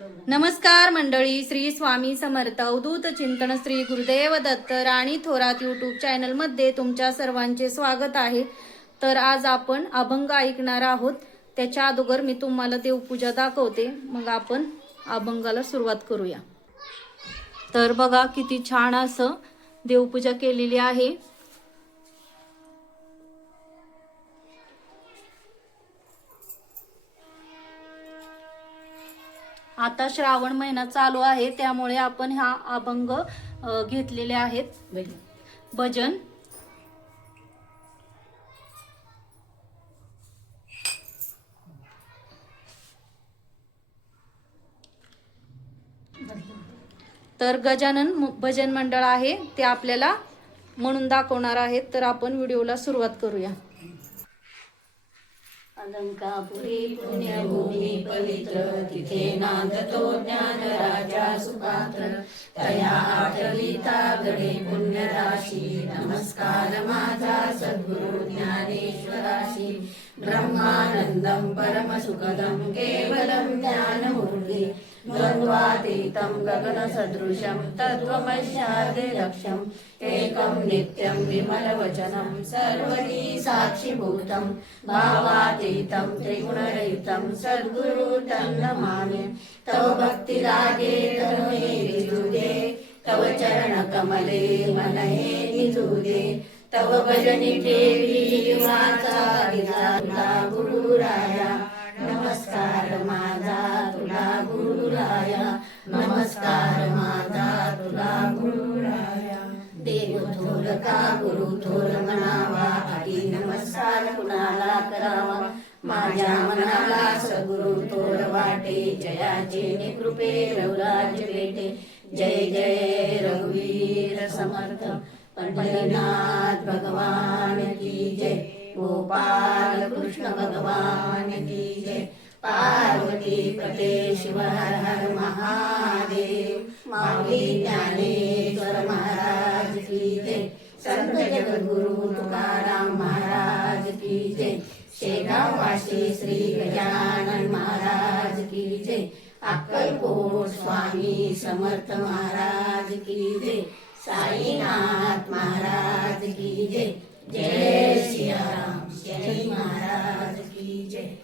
नमस्कार मंडळी, श्री स्वामी समर्थ अवधूत चिंतन श्री गुरुदेव दत्त राणी थोरात यूट्यूब चॅनल मध्ये तुमच्या सर्वांचे स्वागत आहे। तर आज आपण अभंग ऐकणार आहोत। त्याच्या अगोदर मी तुम्हाला देवपूजा दाखवते, मग आपण अभंगाला सुरुवात करूया। तर बघा किती छान असं देवपूजा केलेली आहे। आता श्रावण महिना चालू आहे, त्यामुळे आपण हा अभंग घेतलेले आहेत। भजन तर गजानन भजन मंडळ आहे, ते आपल्याला म्हणून दाखवणार आहेत। तर आपण व्हिडिओला सुरुवात करूया। अलंकापुरी पुण्यभूमी पवित्र, तिथे नांदतो ज्ञान राजा सुपात्र। तया आठविता घडे पुण्यराशी, नमस्कार माझा सद्गुरु ज्ञानेश्वराशी। ब्रह्मानंदं परमसुखदं केवलं ज्ञानमूर्ति, द्वन्द्वातीतं गगनसदृशं तत्त्वमस्यादिलक्ष्यम्। एकं नित्यं विमलवचनं सर्वदी साक्षिभूतं, भावातीतं त्रिगुणरहितं सद्गुरु तन्नमामि। तव भक्ति लागे तनुहे विजुदे, तव चरणकमले मनहे निजुदे। तव भजनी ठेवी वाचा तुला गुरुराया, नमस्कार माझा तुला गुरुराया, नमस्कार माझा तुला गुरुराया। देव थोर का गुरु थोर म्हणावा, आधी नमस्कार कुणाला करावा। माझ्या मनाला सद्गुरु थोर वाटे, जयाचे निकृपे रघुराज भेटे। जय जय रघुवीर समर्थ पंढरीनाथ भगवान की जय। गोपाल कृष्ण भगवान की जय। पार्वती पते शिव हर हर महादेव। माऊली ज्ञानेश्वर महाराज की जय। संत जगद्गुरु तुकाराम महाराज की जय। शेगाववासी श्री गजानन महाराज की जय। अक्कलकोट स्वामी समर्थ महाराज की जय। साईनाथ महाराज की जय। जय सियाराम, जय महाराज की जय।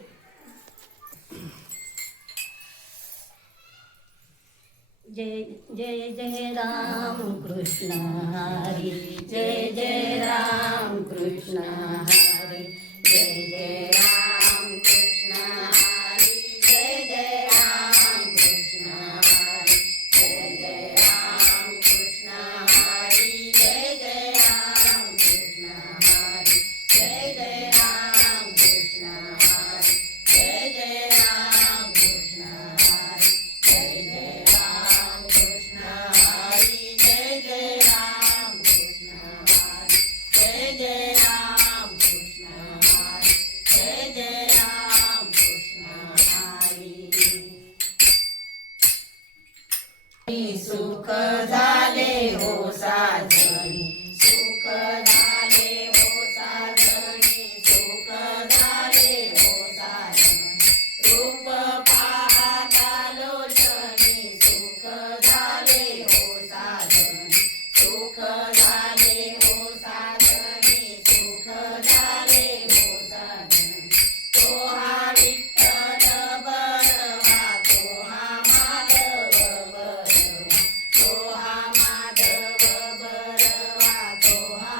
जय जय जय राम कृष्ण हरी, जय जय राम कृष्ण हरी, जय जय राम कृष्ण हरी, जय जय राम कृष्ण हरी, जय जय राम कृष्ण हरी, जय जय राम कृष्ण हरी, जय जय राम कृष्ण हरी, जय जय राम कृष्ण हरी, जय जय राम कृष्ण हरी, जय जय राम कृष्ण हरी, जय जय राम कृष्ण हरी, जय जय राम कृष्ण हरी। सुख झाले हो साजणी, सुख झाले हो साजणी, सुख झाले हो साजणी। रूप पाहता लोचनी, सुख झाले हो साजणी, सुख झाले हो साजणी, सुख झाले हो साजणी। तो हा विठ्ठल बरवा, तो हा माधव बरवा, तो हा माधव बरवा, तो हा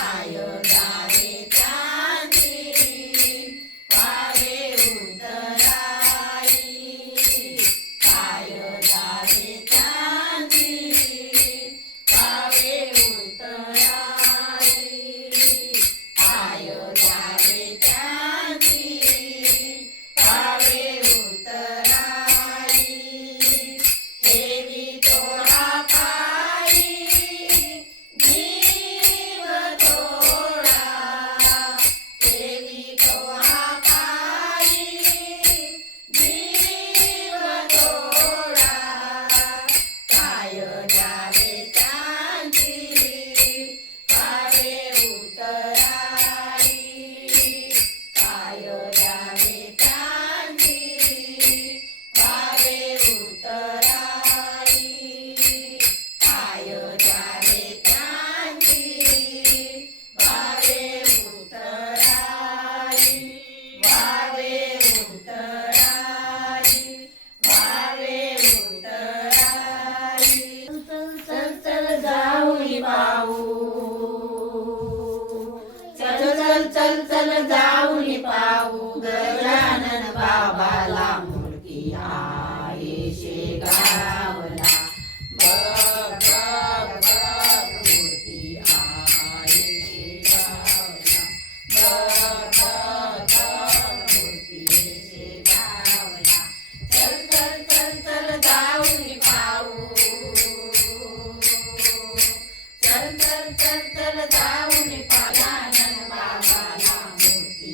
पाय जावे चांदी पावे उतराई पाय जावे चांदी पावे उतराई पाय जावे चांदी पावे उतराई देवी तोरा पायी जीव तोरा देवी तोरा पायी जीव तोरा पाय जावे चांदी पावे उतराई पाय जावे चांदी पावे उतराई पाय जावे चांदी पावे उतराई वावे उतराई वावे उतराई चल चल जाऊनी पाऊ चल चल चल चल जाऊनी पाऊ गजानन बाबाला मूर्ती आहे शेगावला बघ बघ बघ मूर्ती आहे शेगावला बघ बघ बघ मूर्ती शेगावला चल चल चल चल जाऊनी पाऊ चल चल चल चल जाऊनी पायानन बाबाला मूर्ती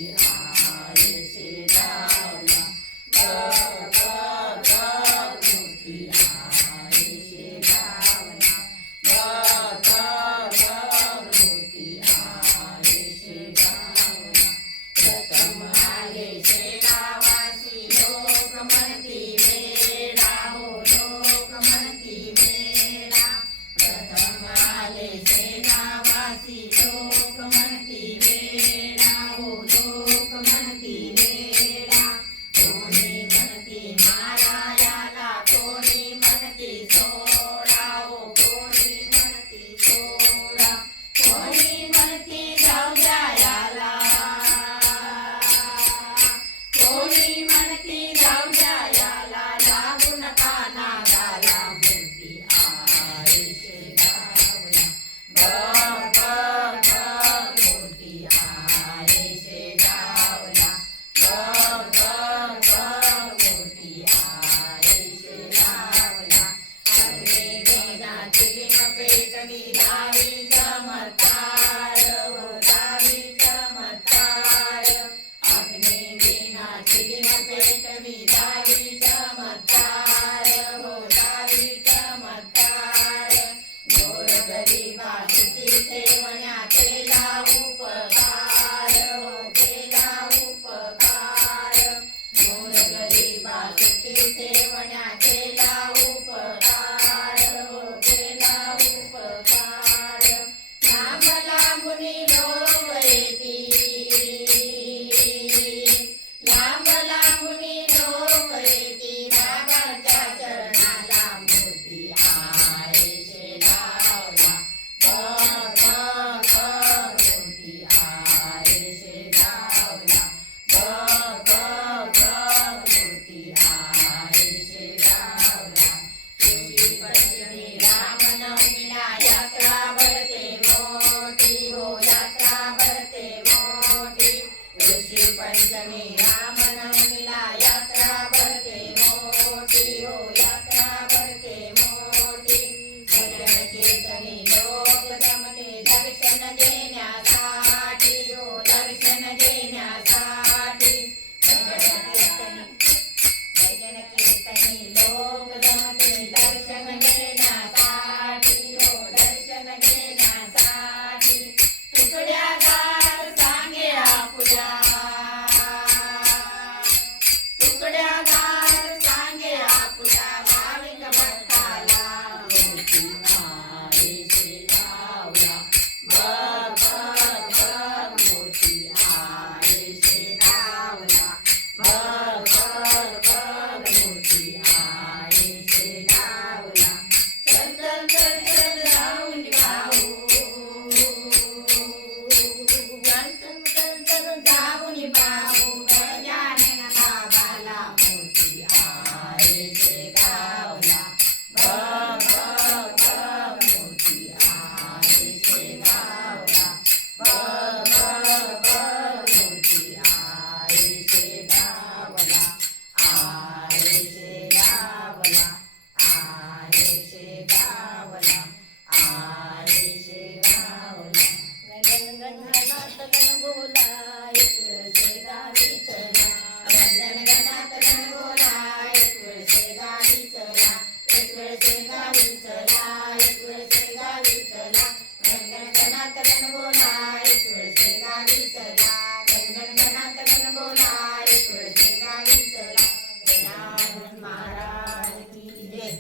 गणगणात गण बोला एक वेळ शेजारी चला गणगणात गण बोला एक वेळ शेजारी चला एक वेळ शेजारी चला एक वेळ शेजारी चला गणगणात गण बोला एक वेळ शेजारी चला गणगणात गण बोला एक वेळ शेजारी चला गजानन महाराज की जय.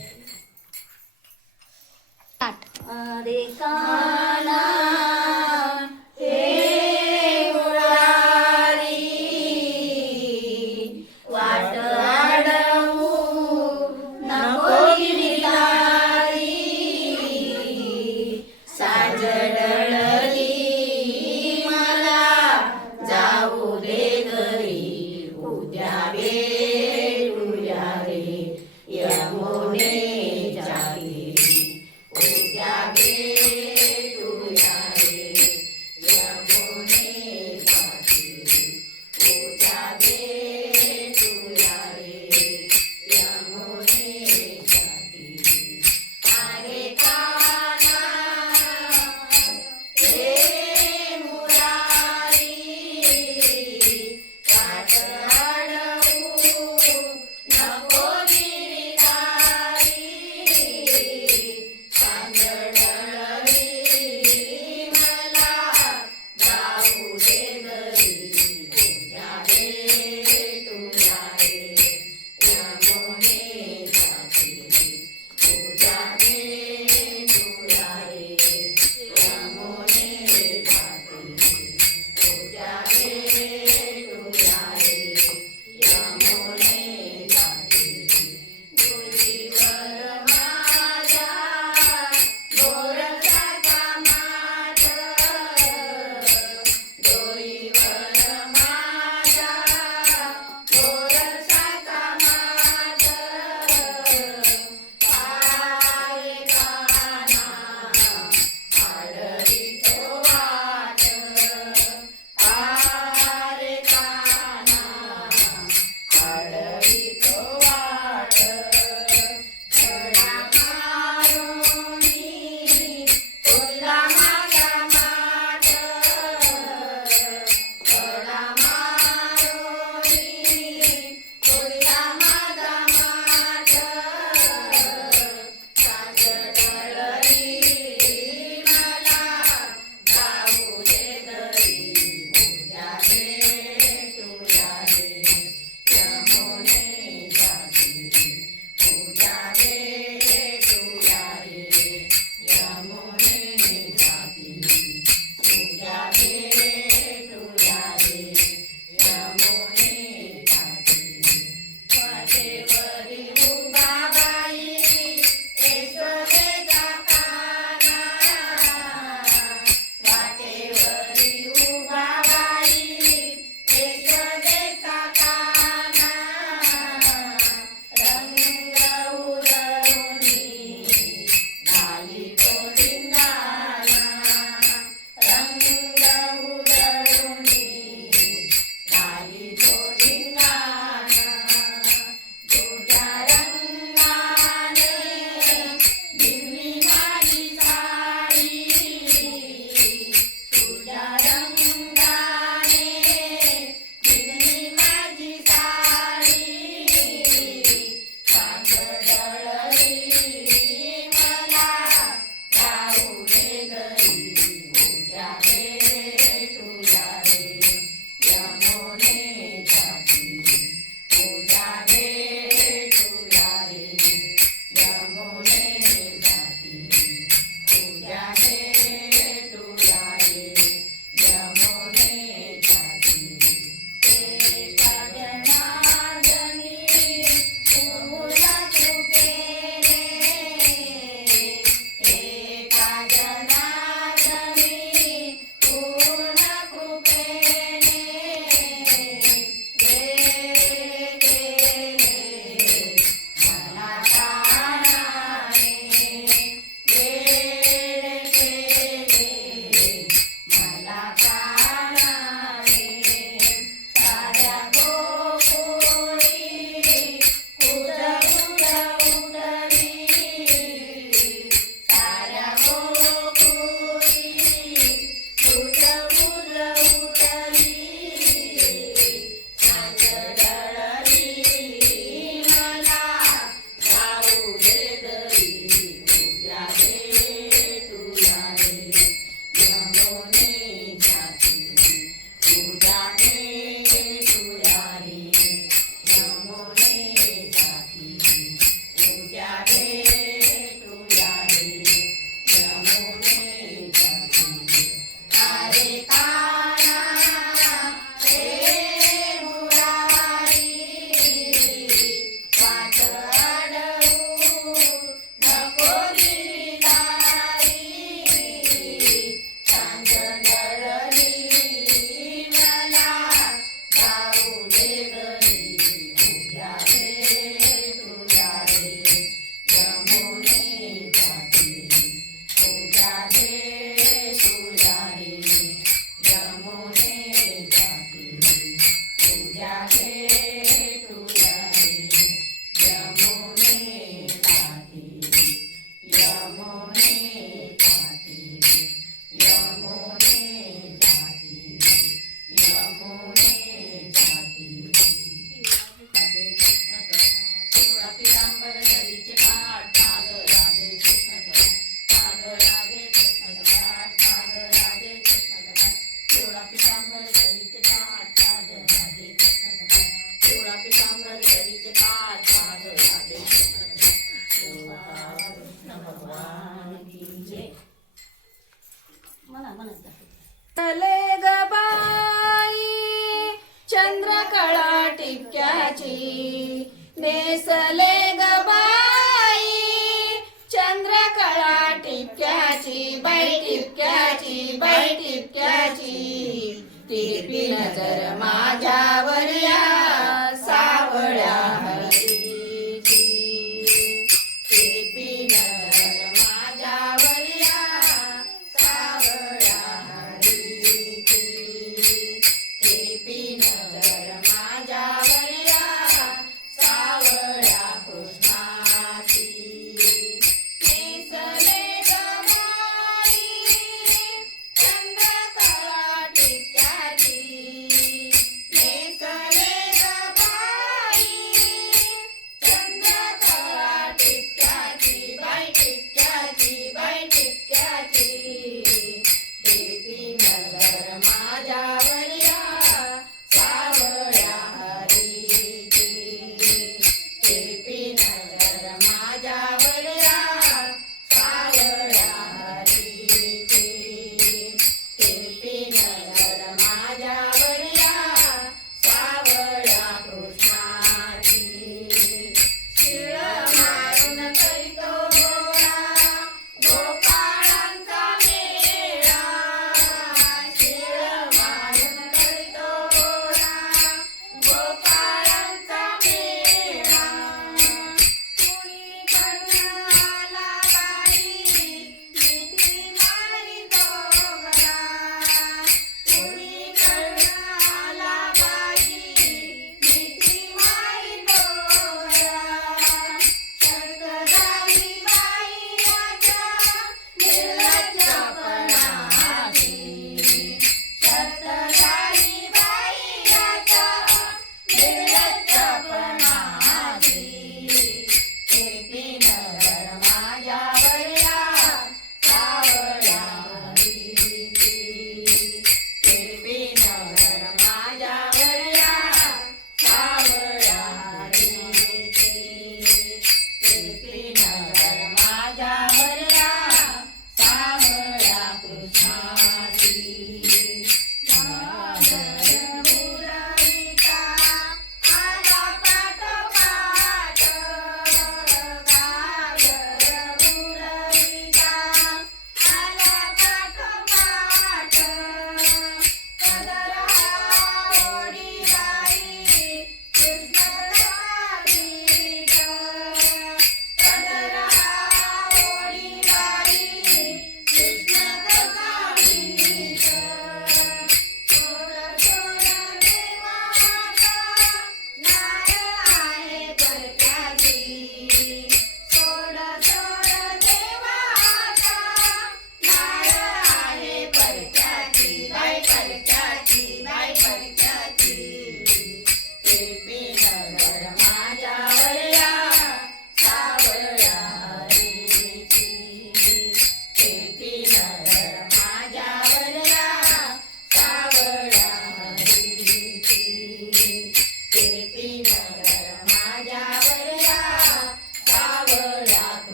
अरे काना हे मुरारी उठली सांज दळली मला जाऊ दे घरी उद्या भेटूया रे यमुनेच्या तीरी उद्या भेटूया रे यमुनेच्या तीरी उद्या भेटूया रे यमुनेच्या तीरी अरे काना रे मुरारी वाट अडवू नको गिरधारी सांज दळली मला जाऊ दे घरी उद्या भेटूया रे यमुनेच्या तीरी उद्या भेटूया रे यमुनेच्या तीरी उद्या भेटूया रे यमुनेच्या तीरी यमुनेच्या तीरी यमुनेच्या तीरी यमुनेच्या तीरी पिवळा पितांबर दरीचे पाठ पाद राधे कृष्ण पाद राधे कृष्ण पाद राधे कृष्ण पिवळा पितांबर दरीचे पाठ पाद राधे कृष्ण पिवळा पितांबर दरीचे पाठ पाद राधे कृष्ण कृष्ण भगवान की जय चले ग बाई चंद्रकळा टिपक्याची नेसले ग बाई चंद्रकळा टिपक्याची बाई टिपक्याची टिपी नजर माझ्यावर या सावळ्या हळदीची टिपी नजर माझ्यावर या सावळ्या हळदीची टिपी नजर माझ्यावर या सावळ्या कृष्णाची नेसले ग बाई चंद्रकळा टिपक्याची नेसले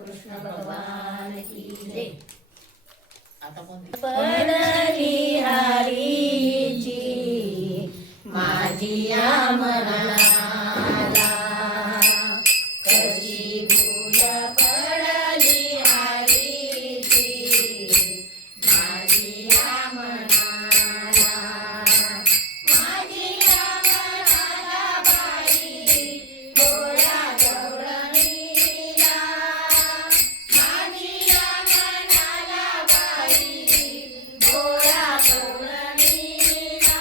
कृष्ण भगवान की जय. आता कोणती? पडली हरीची माझी या मनाला कशी भूल पडली हरीची माझी या मनाला माझी या मनाला बाई गोळ्या गवळणीला माझी या मनाला बाई गोळ्या गवळणीला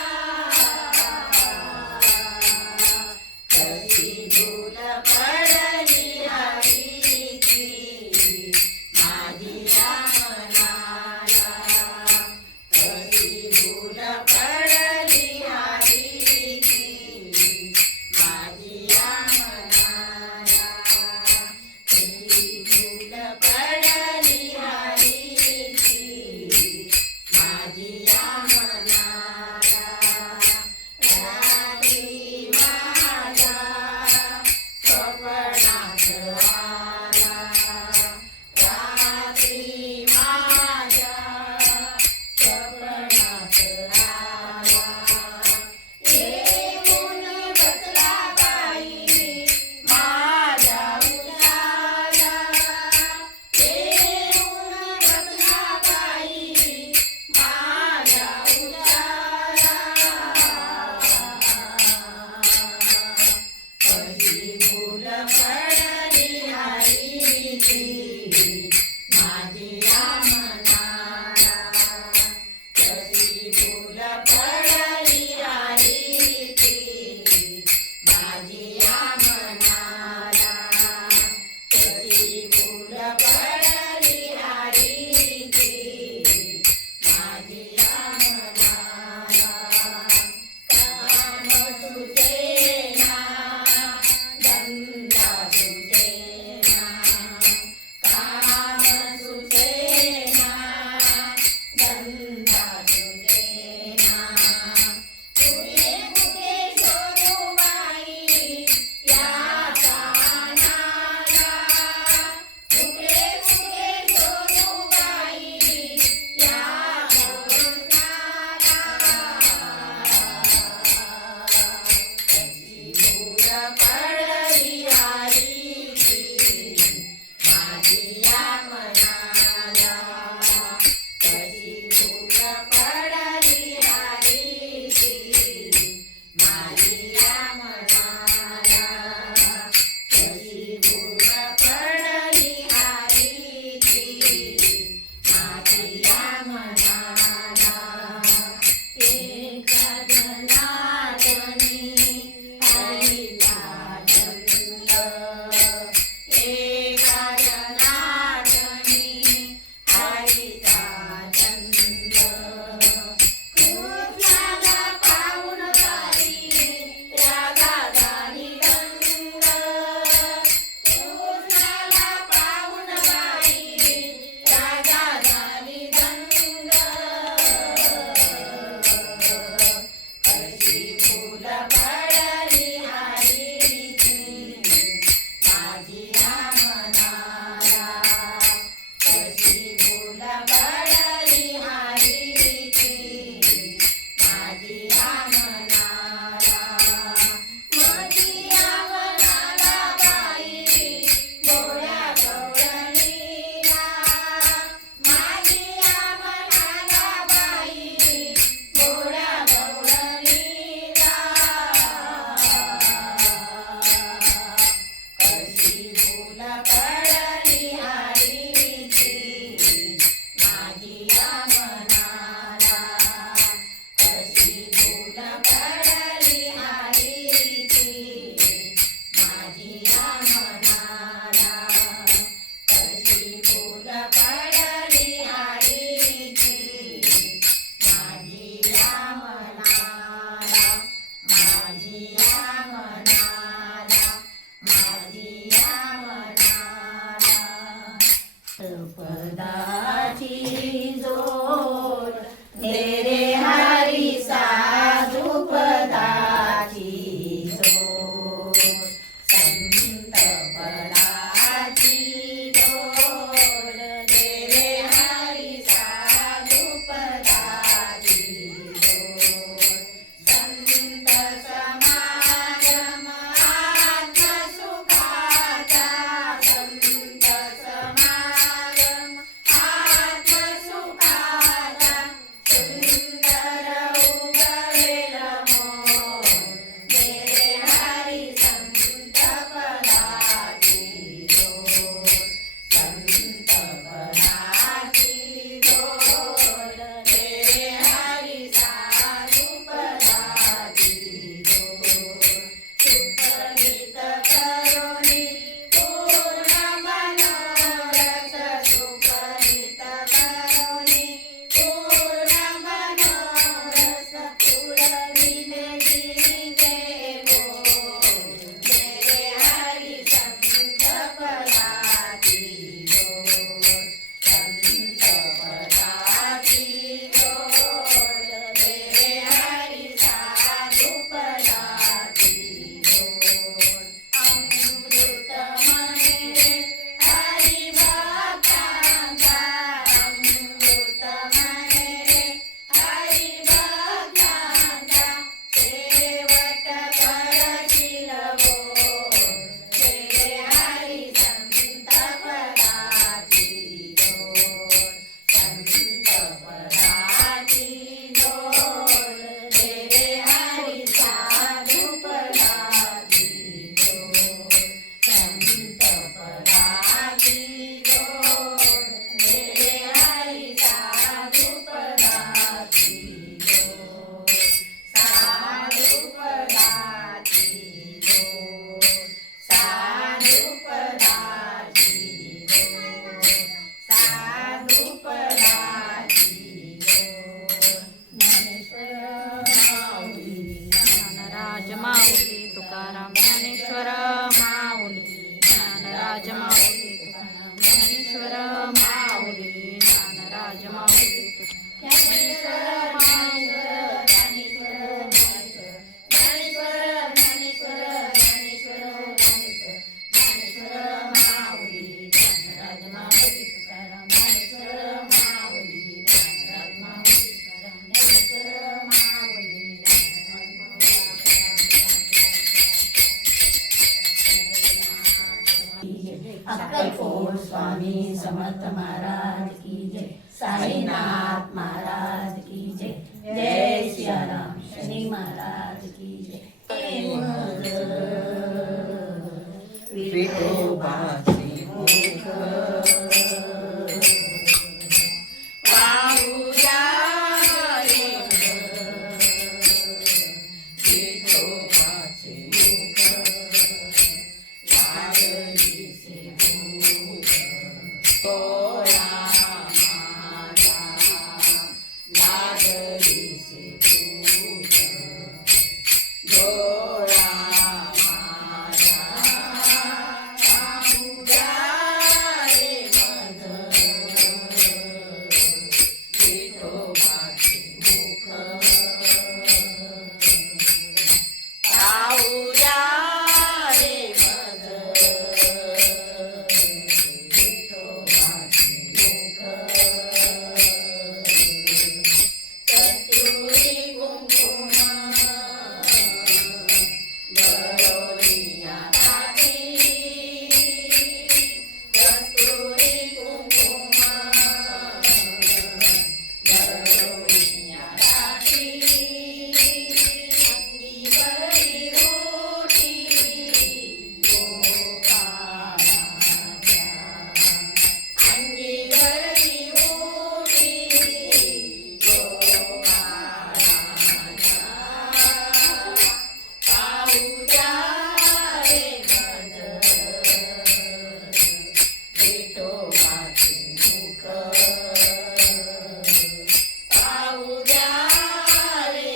कशी भूल पडली हरीची माझी या मनाला कशी भूल पडली हरीची माझी या मनाला कशी भूल पडली हरीची माझी या मनाला रात्री माझ्या स्वप्नात आला रात्री माझ्या स्वप्नात आला येऊन बसला बाई माझ्या उशाला येऊन बसला बाई माझ्या उशाला कशी भूल पडली हरीची माझी या मनाला कशी भूल पडली हरीची माझी या मनाला कशी भूल पडली हरीची माझी या मनाला काम सुचेना धंदा सुचेना काम सुचेना धंदा सुचेना कुठे कुठे शोधू बाई या कानाला कुठे कुठे शोधू बाई या कशी भूल पडली हरीची माझी या मनाला कशी भूल पडली हरीची माझी या मनाला कशी भूल पडली हरीची माझी या मनाला एका जनार्दनी हरीचा छंद एका जनार्दनी हरीचा छंद कृष्णाला पाहून बाई रागादानी रंग कृष्णाला पाहून बाई रागादानी रंग कशी भूल पडली हरीची माझी या मनाला कशी भूल पडली हरीची माझी या मनाला माझी या मनाला बाई गोळ्या गवळणीला माझी या मनाला बाई गोळ्या गवळणीला कशी भूल पडली हरीची माझी या मनाला कशी भूल पडली हरीची माझी या मनाला कशी भूल पडली हरीची माझी या मनाला माझी या मनाला माझी या मनाला पदाची जोड दे रे हरी साधू पदाची जोड संत पदाची जोड स्वामी समर्थ महाराज की जय, साईनाथ महाराज की जय, जय सियाराम शनी महाराज की जय. विठोबाची मुख पाहुया रे विठोबाची मुख लागलीसे भूक डोळा माझा लागलीसे भूक डोळा माझा पाहुया रे विठोबाची मुख पाहुया रे विठोबाची मुख कस्तुरी कुंकुम बरोलिया काठी कस्तुरी कुंकुम बरोलिया काठी अंगी बरी रोटी गोपाळाच्या अंगी बरी रोटी गोपाळाच्या पाहुया रे विठोबाची मुख पाहुया रे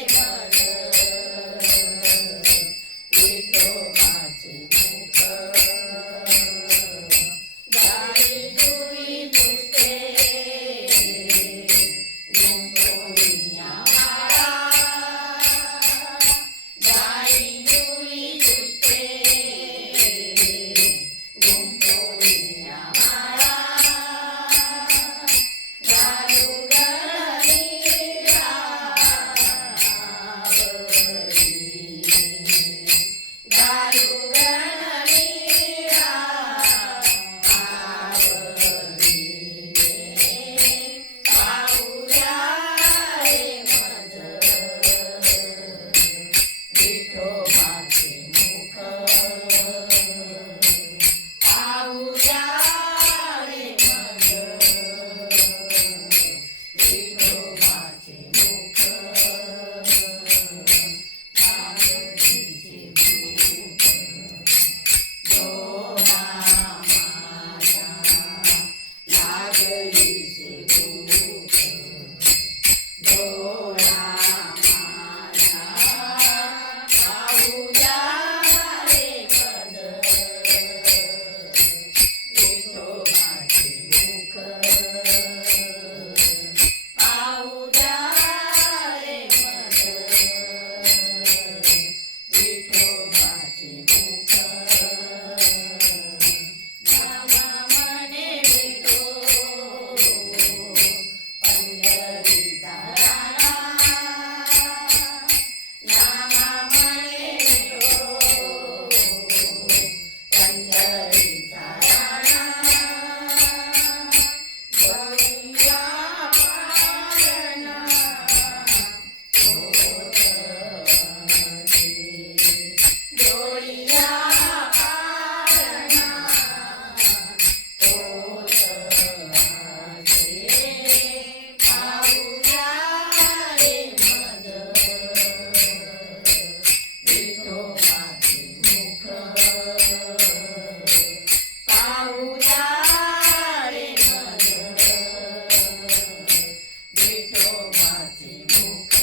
विठोबाची मुख गाई दुई पुष्पे गुंफोळिया माळा गाई दुई पुष्पे गुंफोळिया माळा घालू गळीला घालू गळीला पाहुया रे विठोबाची मुख पाहुया रे विठोबाची मुख लागलीसे भूक डोळा माझा लागलीसे भूक डोळा माझा पाहुया रे विठोबाची मुख पाहुया रे विठोबाची मुख नामा मने विठो पंढरीचा राणा नामा मने विठो पंढरीचा राणा गौरीला पाळणा डोळिया पाळणा पाहुया रे विठोबाची मुख पाहुया रे विठोबाची मुख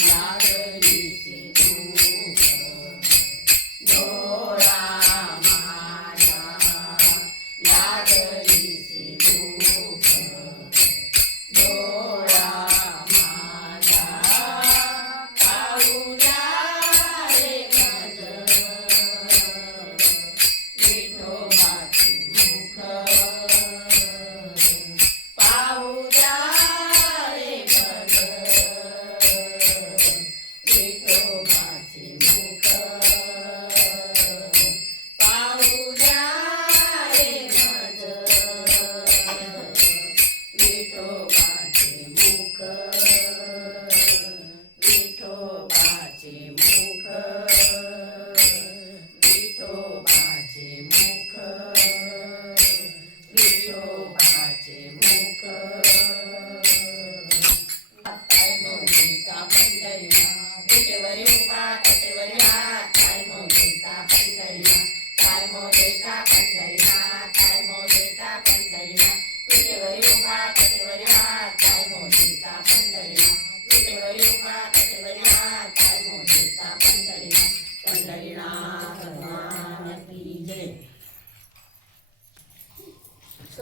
लागलीसे भूक डोळा माझा लागलीसे भूक डोळा माझा पाहुया रे विठोबाची मुख पाहुया रे विठोबाची मुख पाहुया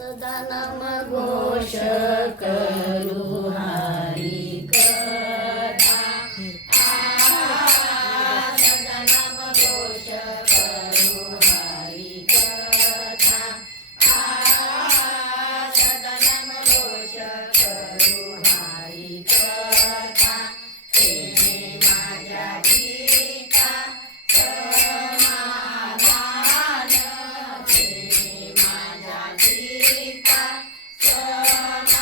सदा नाम घोष करू हरी कथा सदा नाम घोष करू हरी कथा सदा नाम घोष करू हरी कथा तेने माझ्या चित्ता समाधान तेने माझ्या चित्ता समाधान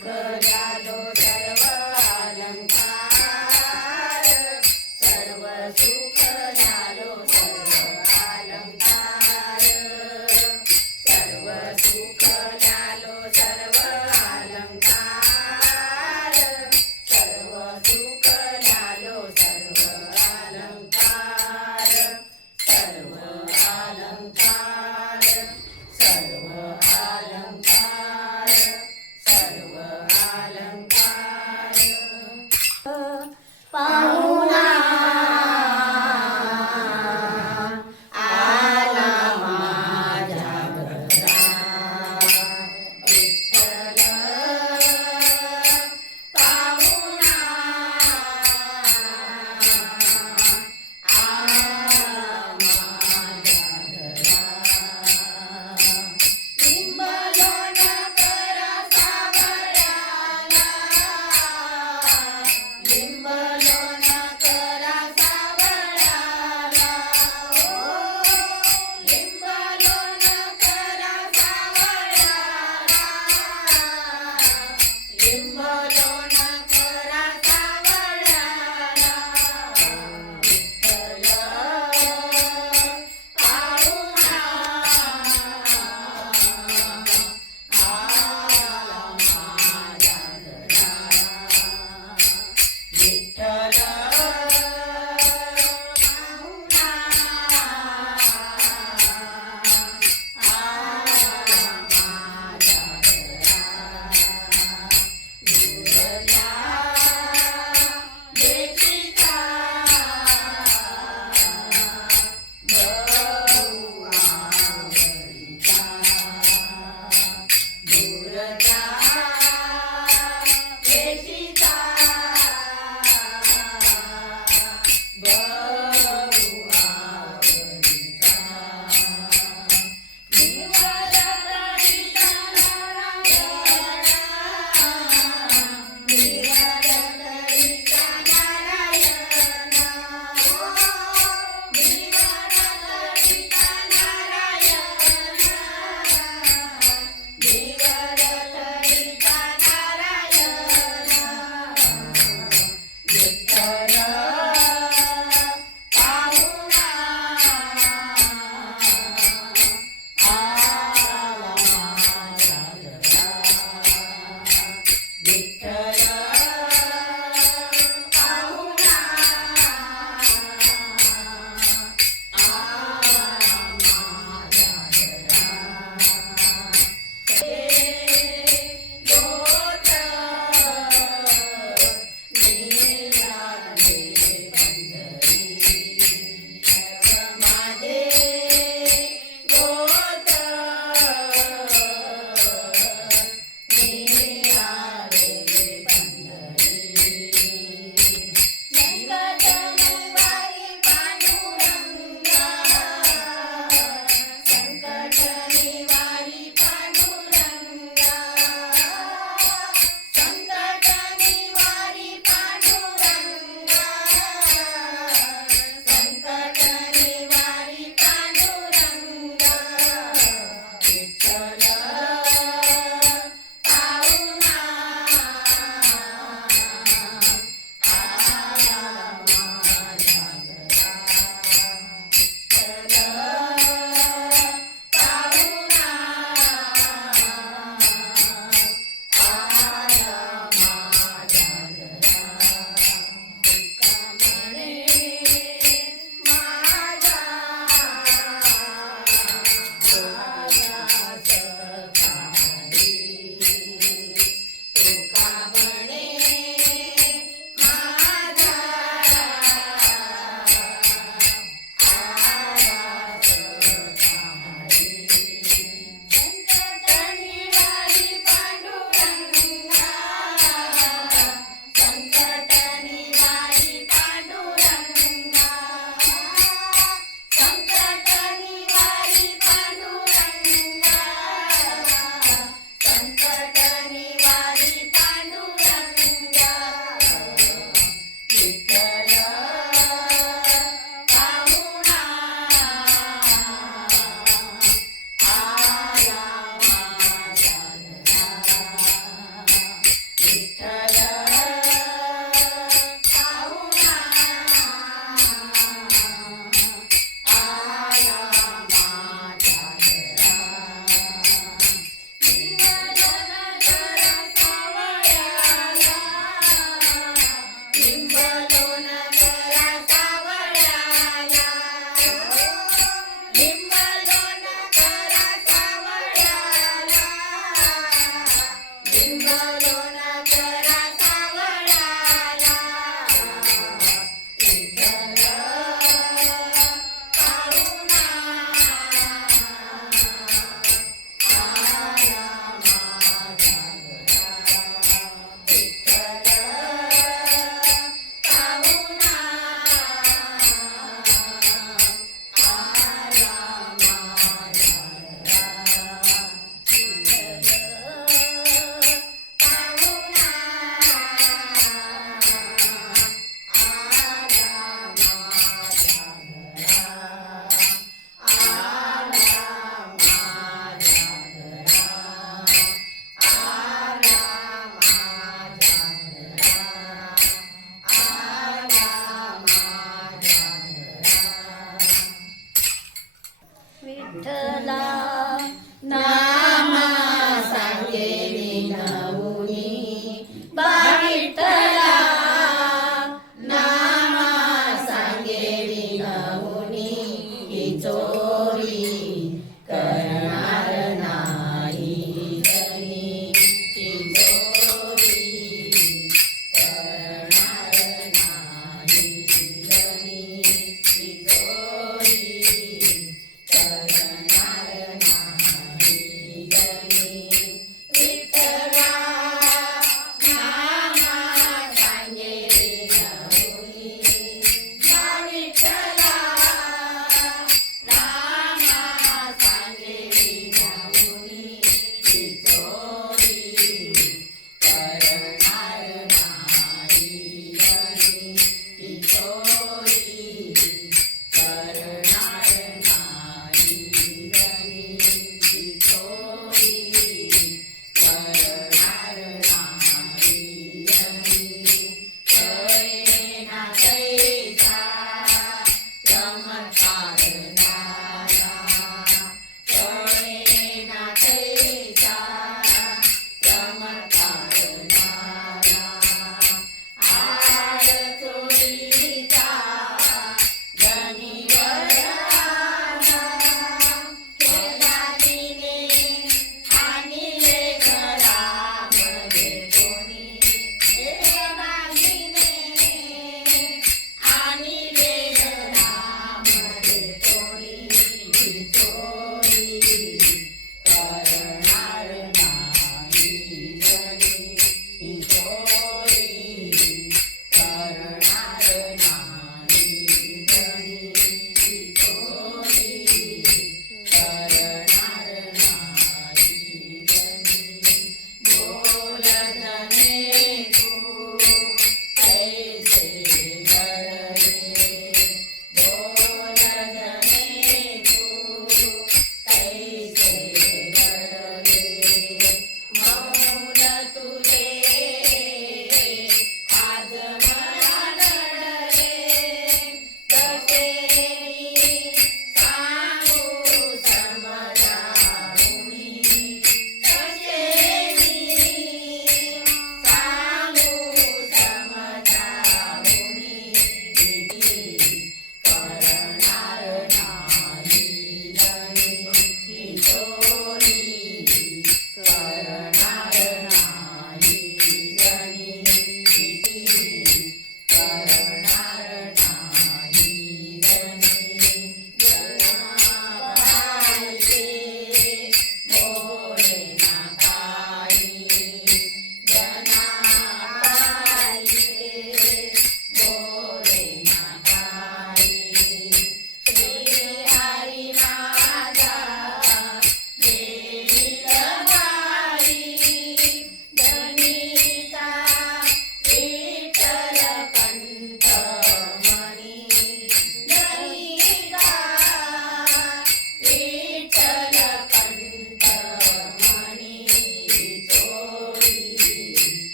सुख द्यालो सर्व अलंकार सर्व सुख द्यालो सर्व अलंकार सर्व सुख द्यालो सर्व अलंकार सर्व सुख द्यालो सर्व अलंकार सर्व अलंकार सर्व अलंकार सर्व अलंकार पाहुणा आला माझ्या घरा विठ्ठल पाहुणा आला माझ्या घरा लिंबलोण करा सावळ्याला लिंबलोण करा सावळ्याला ओ लिंबलोण करा सावळ्याला लिंबलोण करा सावळ्याला विठ्ठल पाहुणा आला माझ्या घरा विठ्ठल